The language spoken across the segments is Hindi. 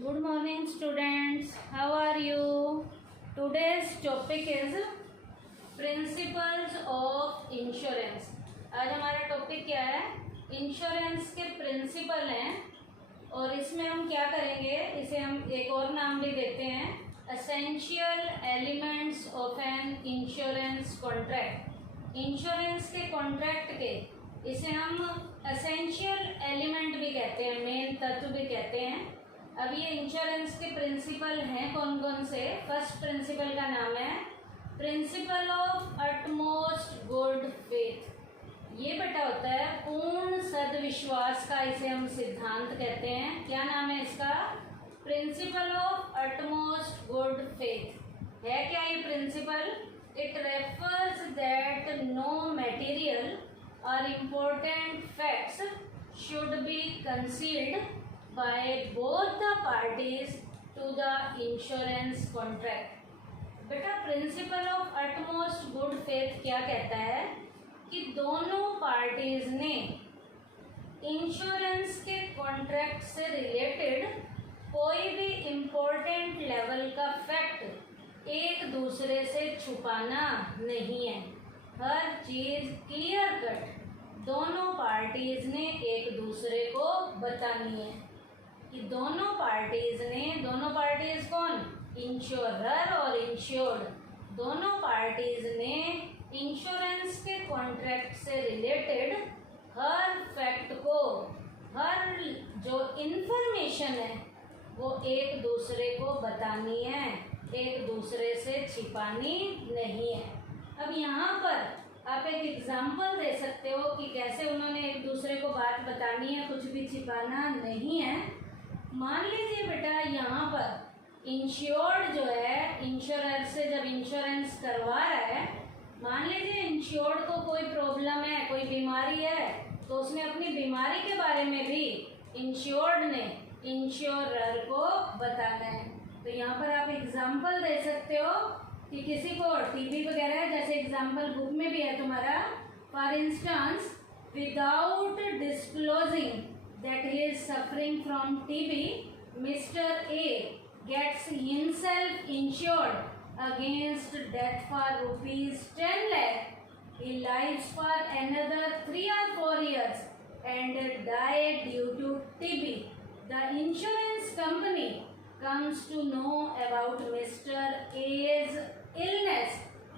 Good morning students, how are you? Today's topic is Principles of Insurance। आज हमारा टॉपिक क्या है? इंश्योरेंस के प्रिंसिपल हैं और इसमें हम क्या करेंगे, इसे हम एक और नाम भी देते हैं essential elements of an insurance contract. Insurance के कॉन्ट्रैक्ट के इसे हम एसेंशियल एलिमेंट भी कहते हैं, मेन तत्व भी कहते हैं। अब ये इंश्योरेंस के प्रिंसिपल हैं कौन कौन से? फर्स्ट प्रिंसिपल का नाम है principle of utmost good faith. ये बेटा होता है पूर्ण सद्विश्वास का, इसे हम सिद्धांत कहते हैं। क्या नाम है इसका? Principle of utmost good faith. है क्या ये principle? It refers that no material और important facts should be concealed by both the parties to the insurance contract। बेटा principle of utmost good faith क्या कहता है कि दोनों पार्टीज ने इंश्योरेंस के कॉन्ट्रैक्ट से रिलेटेड कोई भी इम्पोर्टेंट लेवल का फैक्ट एक दूसरे से छुपाना नहीं है। हर चीज क्लियर कट दोनों पार्टीज ने एक दूसरे को बतानी है कि दोनों पार्टीज कौन? इंश्योरर और इंश्योर्ड। दोनों पार्टीज ने इंश्योरेंस के कॉन्ट्रैक्ट से रिलेटेड हर फैक्ट को, हर जो इंफॉर्मेशन है वो एक दूसरे को बतानी है, एक दूसरे से छिपानी नहीं है। अब यहाँ पर आप एक एग्जाम्पल दे सकते हो कि कैसे उन्होंने एक दूसरे को बात बतानी है, कुछ भी छिपाना नहीं है। मान लीजिए बेटा यहाँ पर इंश्योर्ड जो है, इंश्योरर से जब इंश्योरेंस करवा रहा है, मान लीजिए इंश्योर्ड को कोई प्रॉब्लम है, कोई बीमारी है, तो उसने अपनी बीमारी के बारे में भी इंश्योर्ड ने इंश्योरर को बताना है। तो यहाँ पर आप एग्जाम्पल दे सकते हो कि किसी को टीबी वगैरह है, जैसे एग्जाम्पल बुक में भी है तुम्हारा। For instance, without disclosing that he is suffering from TB, Mr. A gets himself insured against death for rupees 10 lakh. He lives for another 3 or 4 years and die due to TB. The insurance company comes to know about Mr. A's illness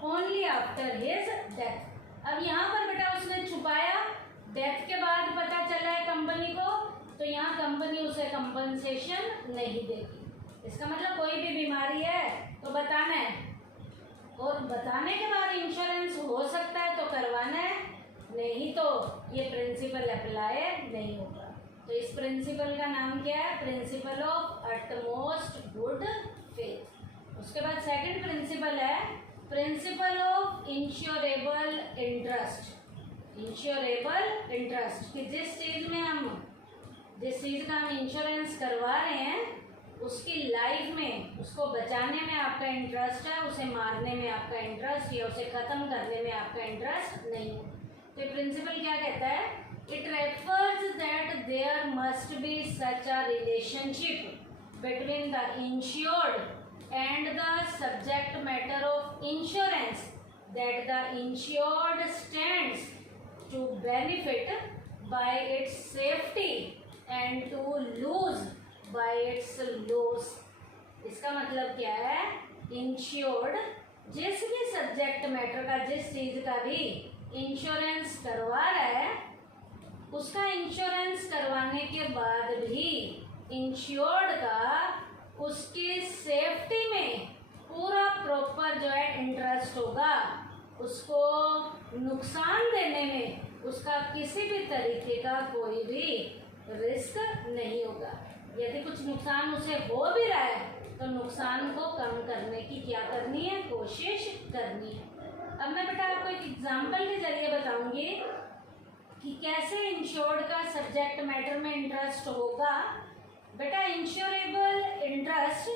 only after his death. अब यहाँ पर बेटा उसने छुपाया, डेथ के बाद पता चला है कंपनी को, तो यहाँ कंपनी उसे कंपनसेशन नहीं देगी। इसका मतलब कोई भी बीमारी है तो बताना है, और बताने के बाद इंश्योरेंस हो सकता है तो करवाना है, नहीं तो ये प्रिंसिपल अप्लाई नहीं होगा। तो इस प्रिंसिपल का नाम क्या है? Principle of utmost good faith. उसके बाद सेकंड प्रिंसिपल है principle of insurable interest. Insurable interest कि जिस चीज का हम इंश्योरेंस करवा रहे हैं उसकी लाइफ में, उसको बचाने में आपका इंटरेस्ट है, उसे मारने में आपका इंटरेस्ट या उसे खत्म करने में आपका इंटरेस्ट नहीं है। तो प्रिंसिपल क्या कहता है? It refers that there must be such a relationship between the insured and the subject matter of insurance that the insured stands to benefit by its safety and to lose by its loss। इसका मतलब क्या है? इंश्योर्ड जिस भी सब्जेक्ट मैटर का, जिस चीज का भी इंश्योरेंस करवा रहा है, उसका इंश्योरेंस करवाने के बाद भी इंश्योर्ड का उसकी सेफ्टी में पूरा प्रॉपर जो है इंटरेस्ट होगा। उसको नुकसान देने में उसका किसी भी तरीके का कोई भी रिस्क नहीं होगा। यदि कुछ नुकसान उसे हो भी रहा है तो नुकसान को कम करने की क्या करनी है? कोशिश करनी है। अब मैं बेटा आपको एक एग्जांपल के जरिए बताऊंगी कि कैसे इंश्योर्ड का सब्जेक्ट मैटर में इंटरेस्ट होगा। बेटा insurable interest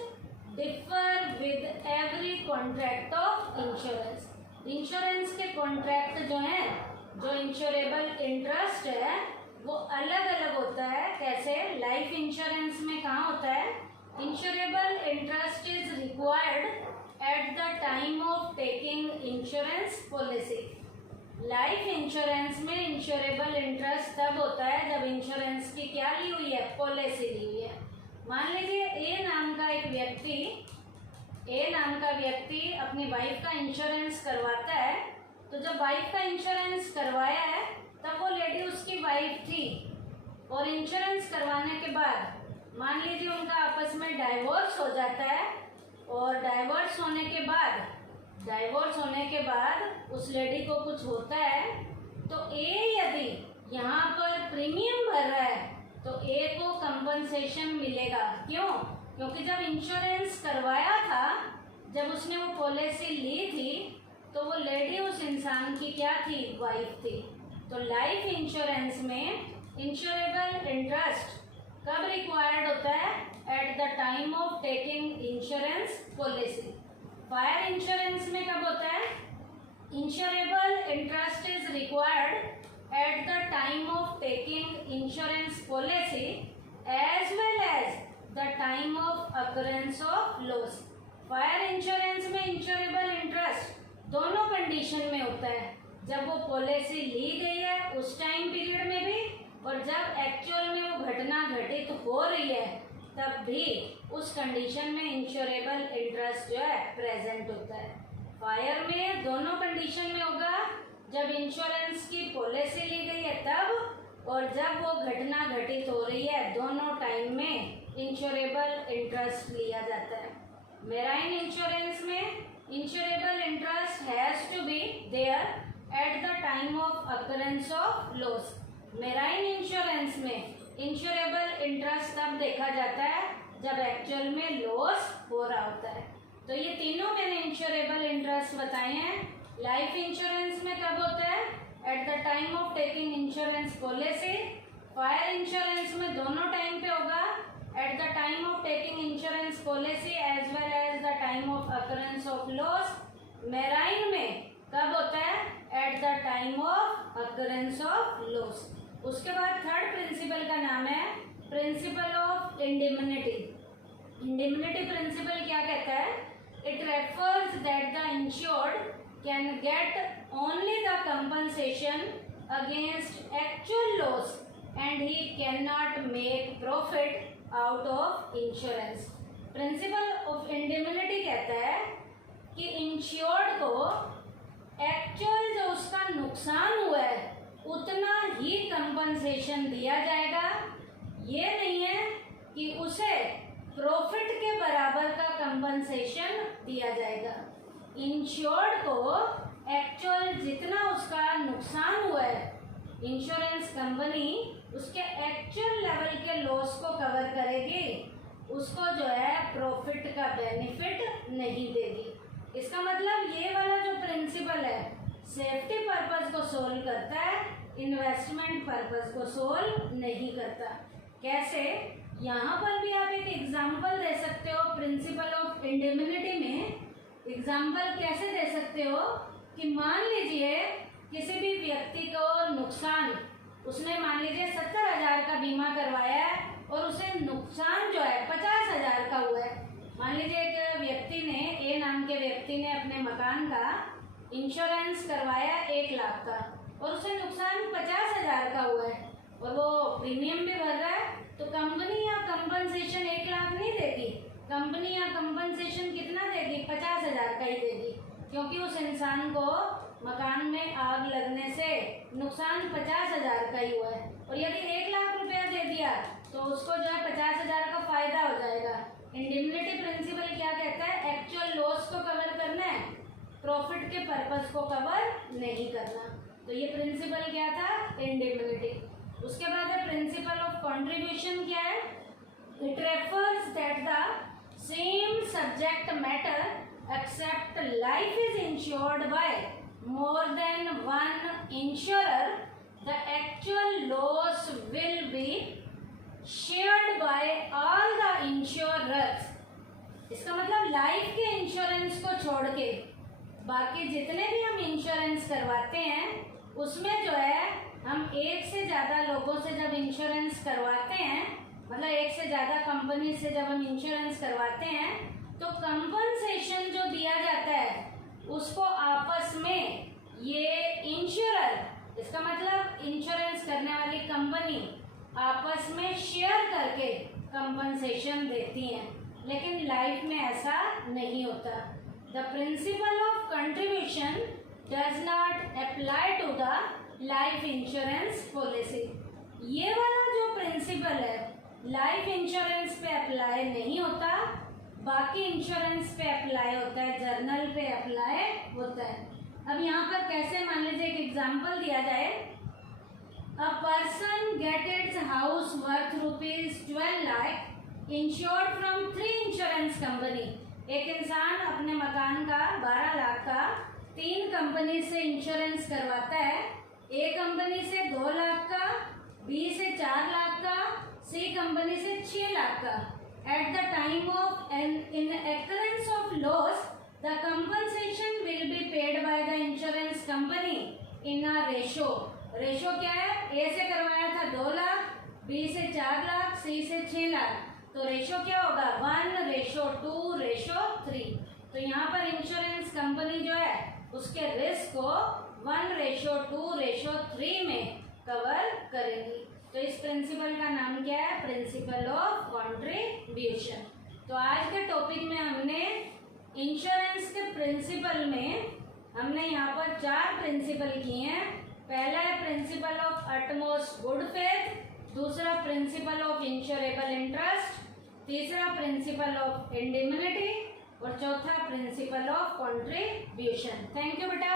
differ with every contract of insurance. Insurance के कॉन्ट्रैक्ट जो हैं, जो इंश्योरेबल इंटरेस्ट है वो अलग अलग होता है। कैसे? लाइफ इंश्योरेंस में कहाँ होता है insurable interest is required at the time of taking insurance policy. Life insurance में इंश्योरेबल इंटरेस्ट तब होता है जब इंश्योरेंस की क्या ली हुई है, पॉलिसी ली हुई है। मान लीजिए ए नाम का व्यक्ति अपनी वाइफ का इंश्योरेंस करवाता है। तो जब वाइफ का इंश्योरेंस करवाया है तब वो लेडी उसकी वाइफ थी, और इंश्योरेंस करवाने के बाद मान लीजिए उनका आपस में डाइवोर्स हो जाता है, और डाइवोर्स होने के बाद उस लेडी को कुछ होता है, तो ए यदि यहाँ पर प्रीमियम भर रहा है तो ए को कंपनसेशन मिलेगा। क्यों? क्योंकि जब इंश्योरेंस करवाया था, जब उसने वो पॉलिसी ली थी, तो वो लेडी उस इंसान की क्या थी, वाइफ थी। तो लाइफ इंश्योरेंस में इंश्योरेबल इंटरेस्ट कब रिक्वायर्ड होता है, at the time of taking insurance policy. Fire insurance में कब होता है, insurable interest is required at the time of taking insurance policy as well as the time of occurrence of loss. Fire insurance में इंश्योरेबल इंटरेस्ट दोनों कंडीशन में होता है, जब वो पॉलिसी ली गई है उस टाइम पीरियड में भी, और जब एक्चुअल में वो घटना घटित हो रही है तब भी उस कंडीशन में इंश्योरेबल इंटरेस्ट जो है प्रेजेंट होता है। फायर में दोनों कंडीशन में होगा, जब इंश्योरेंस की पॉलिसी ली गई है तब, और जब वो घटना घटित हो रही है, दोनों टाइम में इंश्योरेबल इंटरेस्ट लिया जाता है। मेराइन इंश्योरेंस में insurable interest has to be there at the time of occurrence of loss. Marine insurance में इंश्योरेबल इंटरेस्ट तब देखा जाता है जब एक्चुअल में लॉस हो रहा होता है। तो ये तीनों मैंने इंश्योरेबल इंटरेस्ट बताए हैं। लाइफ इंश्योरेंस में कब होता है, at the time of taking insurance policy. Fire insurance में दोनों टाइम पे होगा, at the time of taking insurance policy as well as the time of occurrence of loss. Marine में कब होता है, at the time of occurrence of loss. उसके बाद थर्ड प्रिंसिपल का नाम है principle of indemnity. Indemnity principle क्या कहता है, it refers that the insured can get only the compensation against actual loss and he can not make profit out of insurance. Principle of indemnity कहता है कि इंश्योर्ड को एक्चुअल जो उसका नुकसान हुआ है उतना ही कंपनसेशन दिया जाएगा। ये नहीं है कि उसे प्रॉफिट के बराबर का कंपनसेशन दिया जाएगा। इंश्योर्ड को एक्चुअल जितना उसका नुकसान हुआ है, इंश्योरेंस कंपनी उसके एक्चुअल लेवल के लॉस को कवर करेगी, उसको जो है प्रॉफिट का बेनिफिट नहीं देगी। इसका मतलब ये वाला जो प्रिंसिपल है सेफ्टी पर्पस को सोल्व करता है, इन्वेस्टमेंट पर्पस को सोल्व नहीं करता। कैसे, यहाँ पर भी आप एक एग्जांपल दे सकते हो प्रिंसिपल ऑफ इंडिमनिटी में। एग्जांपल कैसे दे सकते हो कि मान लीजिए किसी भी व्यक्ति को नुकसान, उसने मान लीजिए 70,000 का बीमा करवाया है और उसे नुकसान जो है 50,000 का हुआ है। मान लीजिए एक व्यक्ति ने, ए नाम के व्यक्ति ने अपने मकान का इंश्योरेंस करवाया 1 लाख का और उसे नुकसान 50,000 का हुआ है और वो प्रीमियम भी भर रहा है, तो कंपनी या कंपनसेशन 1 लाख नहीं देगी, कंपनी या कंपनसेशन कितना देगी, 50,000 का ही देगी, क्योंकि उस इंसान को मकान में आग लगने से नुकसान 50,000 का ही हुआ है। और यदि 1 लाख रुपया दे दिया तो उसको जो है 50,000 का फायदा हो जाएगा। इंडिमनिटी प्रिंसिपल क्या कहता है, एक्चुअल लॉस को कवर करना है, प्रॉफिट के पर्पस को कवर नहीं करना। तो ये प्रिंसिपल क्या था, इंडिमनिटी। उसके बाद है प्रिंसिपल ऑफ कंट्रीब्यूशन। क्या है, it refers that the same subject matter except life is insured by more than one insurer, the actual loss will be shared by all the insurers. इसका मतलब लाइफ के इंश्योरेंस को छोड़ के बाकी जितने भी हम इंश्योरेंस करवाते हैं उसमें जो है हम एक से ज़्यादा लोगों से जब इंश्योरेंस करवाते हैं मतलब एक से ज़्यादा कंपनी से जब हम इंश्योरेंस करवाते हैं तो कंपनसेशन जो दिया जाता है उसको आपस में ये इंश्योरर, इसका मतलब इंश्योरेंस करने वाली कंपनी आपस में शेयर करके कंपनसेशन देती हैं, लेकिन लाइफ में ऐसा नहीं होता। The principle of contribution does not apply to the life insurance policy. ये वाला जो प्रिंसिपल है लाइफ इंश्योरेंस पे अप्लाई नहीं होता, बाकी इंश्योरेंस पे अप्लाई होता है, जर्नल पे अप्लाई होता है। अब यहाँ पर कैसे, मान लीजिए एक एग्जांपल दिया जाए, a person get it's house worth ₹12 lakh insured from 3 insurance company. एक इंसान अपने मकान का 12 लाख का 3 कंपनी से इंश्योरेंस करवाता है। ए कंपनी से 2 लाख का, बी से 4 लाख का, सी कंपनी से 6 लाख का। At the time of in occurrence of loss, the compensation will be paid by the insurance company in a ratio. Ratio क्या है, ए से करवाया था 2 लाख, बी से 4 लाख, सी से 6 लाख, तो रेशो क्या होगा 1:2:3। तो यहाँ पर इंश्योरेंस कंपनी जो है उसके रिस्क को 1:2:3 में कवर करेगी। तो इस प्रिंसिपल का नाम क्या है, प्रिंसिपल ऑफ कंट्रीब्यूशन। तो आज के टॉपिक में हमने इंश्योरेंस के प्रिंसिपल में हमने यहाँ पर 4 प्रिंसिपल किए हैं। पहला है principle of utmost good faith, दूसरा प्रिंसिपल ऑफ इंश्योरेबल इंटरेस्ट, तीसरा प्रिंसिपल ऑफ इंडिमनिटी और चौथा principal of contribution. Thank you बेटा।